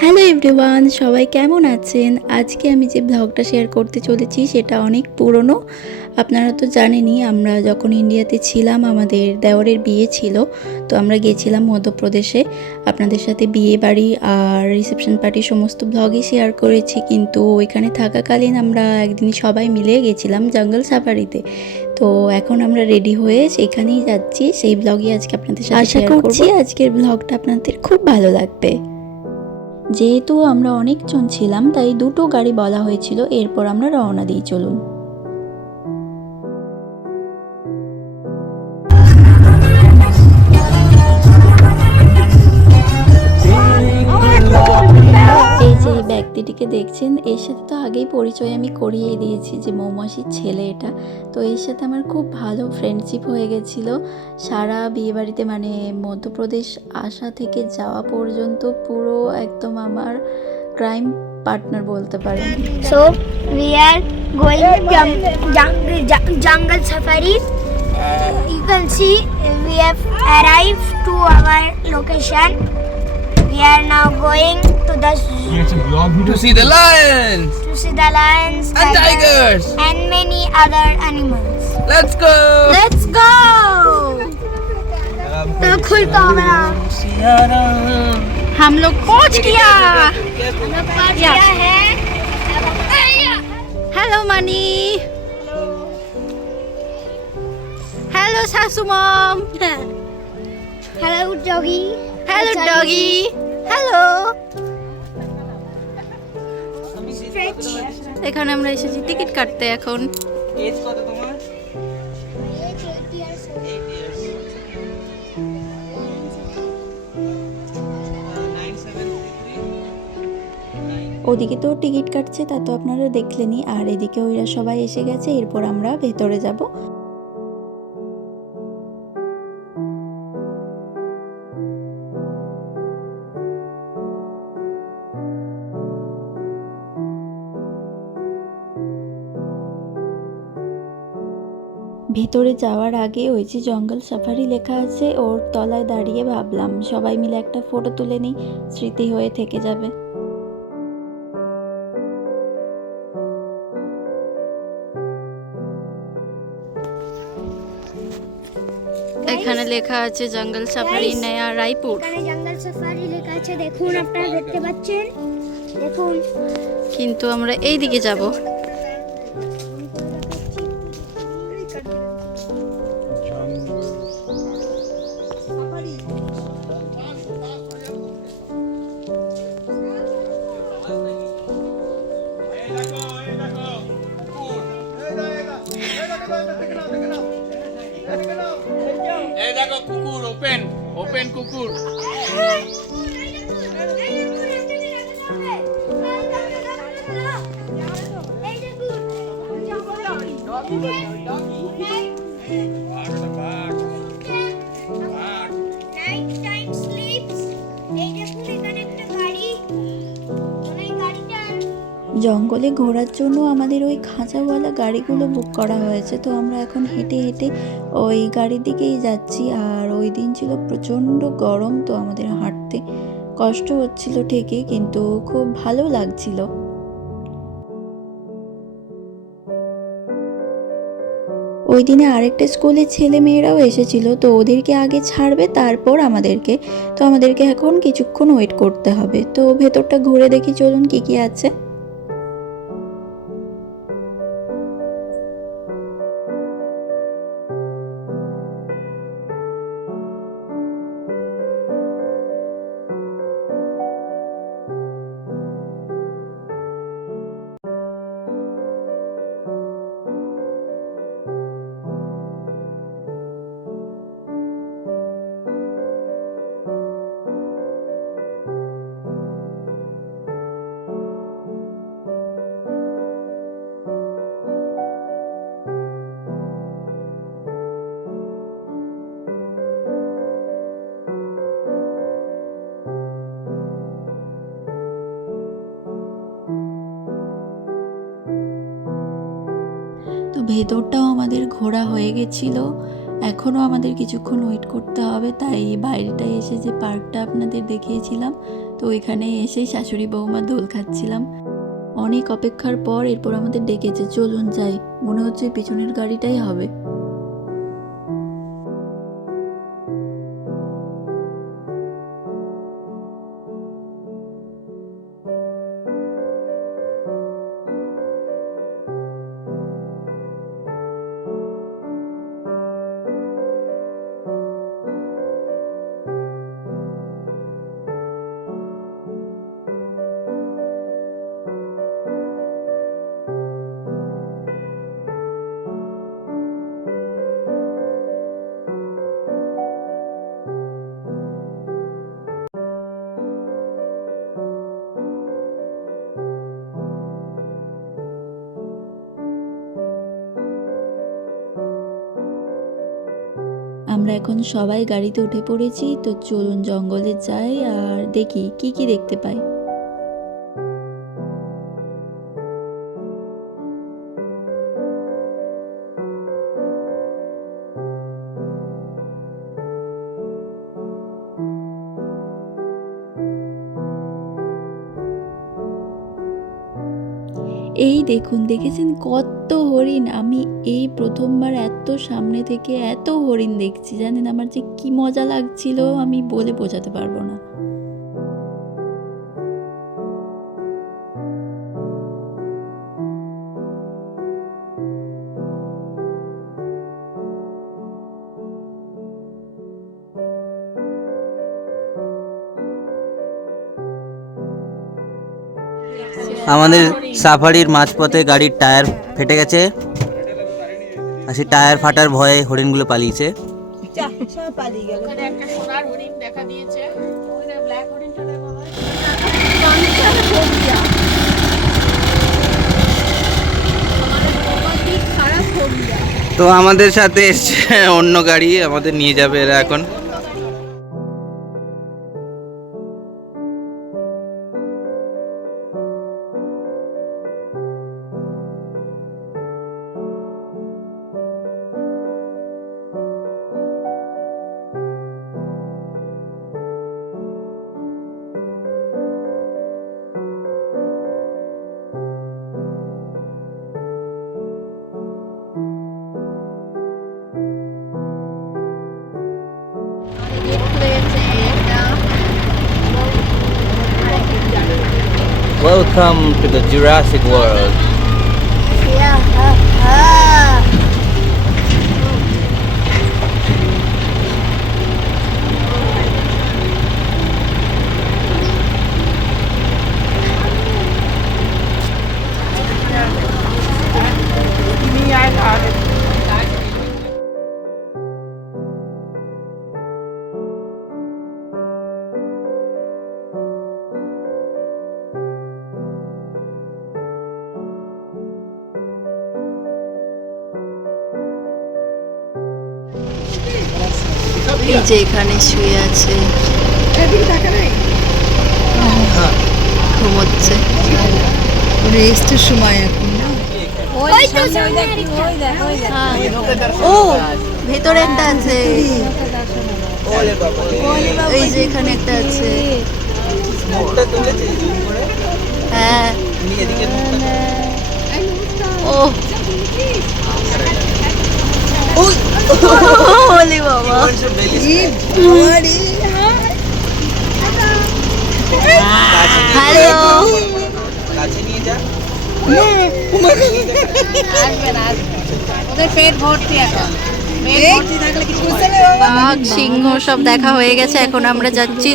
Hello everyone, সবাই কেমন আছেন? আজকে আমি যে ব্লগটা শেয়ার করতে চলেছি সেটা অনেক পুরনো। আপনারা তো জানেনই, আমরা যখন ইন্ডিয়াতে ছিলাম আমাদের দেওরের বিয়ে ছিল, তো আমরা গিয়েছিলাম মধ্যপ্রদেশে। আপনাদের সাথে বিয়ে বাড়ি আর রিসেপশন পার্টির সমস্ত ব্লগই শেয়ার করেছি, কিন্তু ওইখানে থাকাকালীন আমরা একদিন সবাই মিলে গেছিলাম জঙ্গল সাফারিতে। তো এখন আমরা রেডি হয়ে সেইখানেই যাচ্ছি, সেই ব্লগই আজকে আপনাদের সাথে শেয়ার করছি। আজকের ব্লগটা আপনাদের খুব ভালো লাগবে। যেহেতু আমরা অনেকজন ছিলাম তাই দুটো গাড়ি বলা হয়েছিল, এরপর আমরা রওনা দিই। চলুন। এই যে এই ব্যক্তিটিকে দেখছেন, এর সাথে তো আগেই পরিচয় আমি করিয়ে দিয়েছি যে মৌমাছির ছেলে এটা। তো এর সাথে আমার খুব ভালো ফ্রেন্ডশিপ হয়ে গেছিলো সারা বিয়েবাড়িতে, মানে মধ্যপ্রদেশ আসা থেকে যাওয়া পর্যন্ত পুরো একদম আমার ক্রাইম পার্টনার বলতে পারেন। So we are going jungle safari. You can see we have arrived to our location. We are now going to To see the lions the lions and tigers. and many other animals. Let's go. Let's go. तो खुलता होगा। हम लोग पहुंच गया। है hello money. Hello सासू mom. Hello doggy. Hello doggy. Hello. এখানে আমরা এসেছি টিকিট কাটতে এখন। এজ কত তোমার? ওদিকে তো টিকিট কাটছে, তা তো আপনারা দেখলেনই, আর এদিকে ওইরা সবাই এসে গেছে। এরপর আমরা ভেতরে যাব। ভেতরে যাওয়ার আগে ওই যে জঙ্গল সাফারি লেখা আছে ওর তলায় দাঁড়িয়ে ভাবলাম সবাই মিলে একটা ফটো তুলে নিই, স্মৃতি হয়ে থেকে যাবে। এখানে লেখা আছে জঙ্গল সাফারি নয়া রায়পুর, এখানে জঙ্গল সাফারি লেখা আছে, দেখুন আপনারা দেখতে পাচ্ছেন, দেখুন। কিন্তু আমরা এই দিকে যাব। এই দেখো কুকুর, ওপেন ওপেন কুকুর। জঙ্গলে ঘোরার জন্য আমাদের ওই খাঁচাওয়ালা গাড়িগুলো বুক করা হয়েছে, তো আমরা এখন হেঁটে হেঁটে ওই গাড়ির দিকেই যাচ্ছি। আর ওই দিন ছিল প্রচণ্ড গরম, তো আমাদের হাঁটতে কষ্ট হচ্ছিল ঠিকই, কিন্তু খুব ভালো লাগছিল। ওই দিনে আরেকটা স্কুলের ছেলে মেয়েরাও এসেছিল, তো ওদেরকে আগে ছাড়বে তারপর আমাদেরকে। তো আমাদেরকে এখন কিছুক্ষণ ওয়েট করতে হবে। তো ভেতরটা ঘুরে দেখি, চলুন কি কি আছে। তো ভেতরটাও আমাদের ঘোরা হয়ে গেছিলো, এখনও আমাদের কিছুক্ষণ ওয়েট করতে হবে। তাই বাইরেটায় এসে যে পার্কটা আপনাদের দেখিয়েছিলাম তো ওইখানে এসেই শাশুড়ি বৌমা দোল খাচ্ছিলাম। অনেক অপেক্ষার পর এরপর আমাদের ডেকেছে, চলুন যাই। মনে হচ্ছে পিছনের গাড়িটাই হবে। আমরা এখন সবাই গাড়িতে উঠে পড়েছি, তো চলুন জঙ্গলে যাই আর দেখি কি কি দেখতে পাই। এই দেখুন, দেখেছেন কত হরিণ। আমি এই প্রথমবার এত সামনে থেকে এত হরিণ দেখছি, জানেন আমার যে কি মজা লাগছিল আমি বলে বোঝাতে পারবো না। আমাদের সাফারির মাঝপথে গাড়ির টায়ার ফেটে গেছে, আর সেই টায়ার ফাটার ভয়ে হরিণগুলো পালিয়েছে। তো আমাদের সাথে এসছে অন্য গাড়ি, আমাদের নিয়ে যাবে এরা এখন। Welcome to the Jurassic World. এই যে এখানে শুয়ে আছে, ঘুমোচ্ছে, রেস্টের সময় এখন না। ও ভেতরে একটা আছে, এই যে এখানে একটা আছে। হ্যাঁ ও ওলে বাবা, হ্যালো, কাছে নিয়ে যা। বাঘ সিংহ সব দেখা হয়ে গেছে, এখন আমরা যাচ্ছি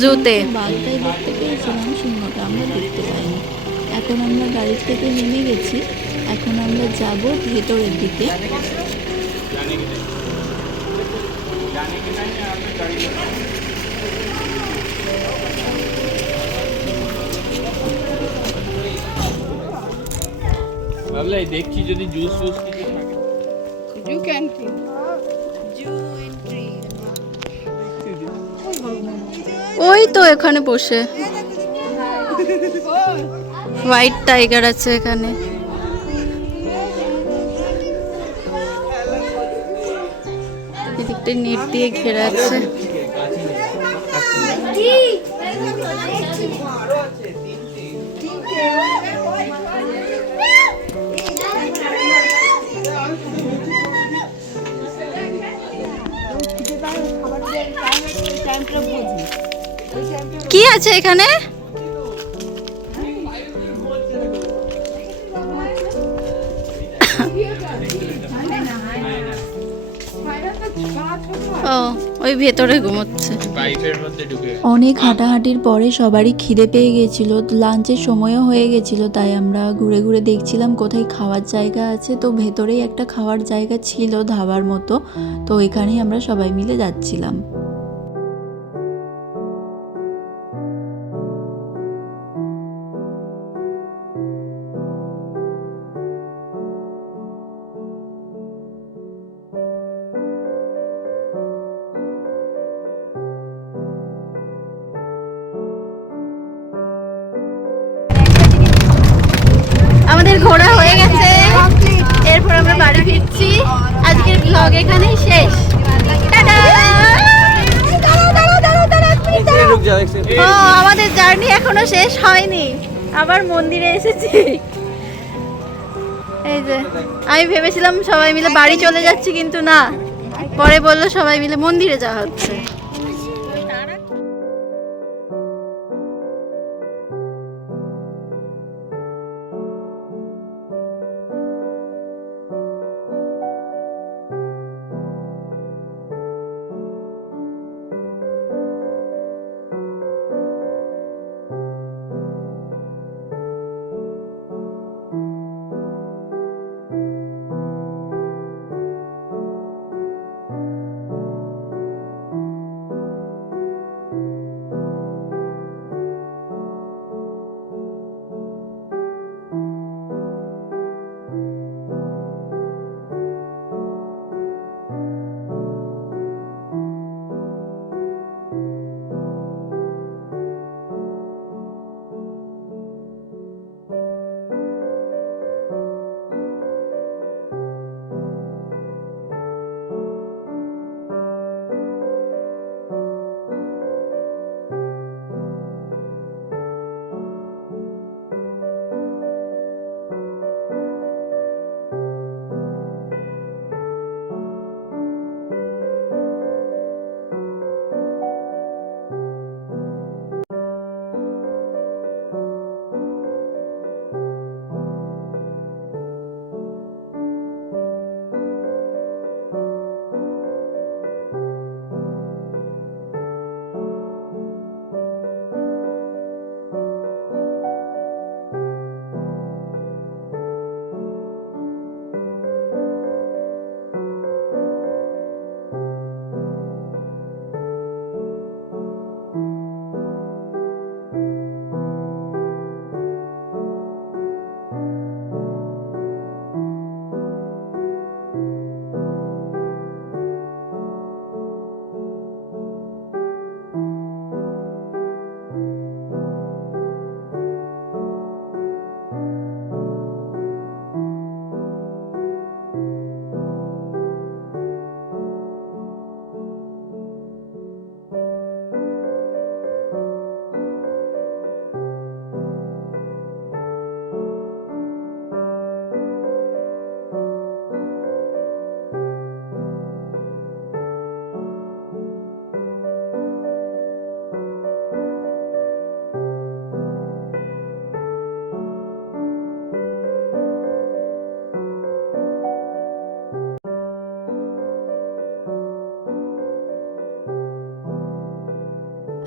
জুতে। বাঘটাই দেখতে পেয়েছিলাম, সিংহটা আমরা দেখতে পাইনি। এখন আমরা গাড়ি থেকে নেমে গেছি, এখন আমরা যাব ভেতরের দিকে। ভাবলাই দেখছি যদি জুস ফুস কিছু থাকে। You can drink. ওই তো এখানে বসে হোয়াইট টাইগার আছে এখানে। এদিকটা নেট দিয়ে ঘেরা আছে। কি আছে এখানে? ও ওই ভেতরে ঘুমোচ্ছে। পাইপের মধ্যে ঢুকে অনেক হাঁটাহাঁটির পরে সবারই খিদে পেয়ে গেছিল, লাঞ্চের সময়ও হয়ে গেছিল, তাই আমরা ঘুরে ঘুরে দেখছিলাম কোথায় খাওয়ার জায়গা আছে। তো ভেতরেই একটা খাওয়ার জায়গা ছিল ধাবার মতো, তো ওইখানেই আমরা সবাই মিলে যাচ্ছিলাম। আমাদের ঘোরা হয়ে গেছে, এরপর আমরা বাড়ি ফিরছি। আজকের ব্লগ এখানেই শেষ। টাটা। ও আমাদের জার্নি এখনো শেষ হয়নি, আবার মন্দিরে এসেছি। এই যে আমি ভেবেছিলাম সবাই মিলে বাড়ি চলে যাচ্ছি, কিন্তু না, পরে বললো সবাই মিলে মন্দিরে যাওয়া হচ্ছে।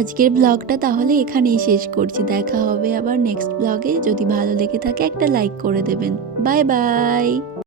আজকের ব্লগটা তাহলে এখানেই শেষ করছি। দেখা হবে আবার নেক্সট ব্লগে। যদি ভালো লেগে থাকে একটা লাইক করে দেবেন। Bye bye.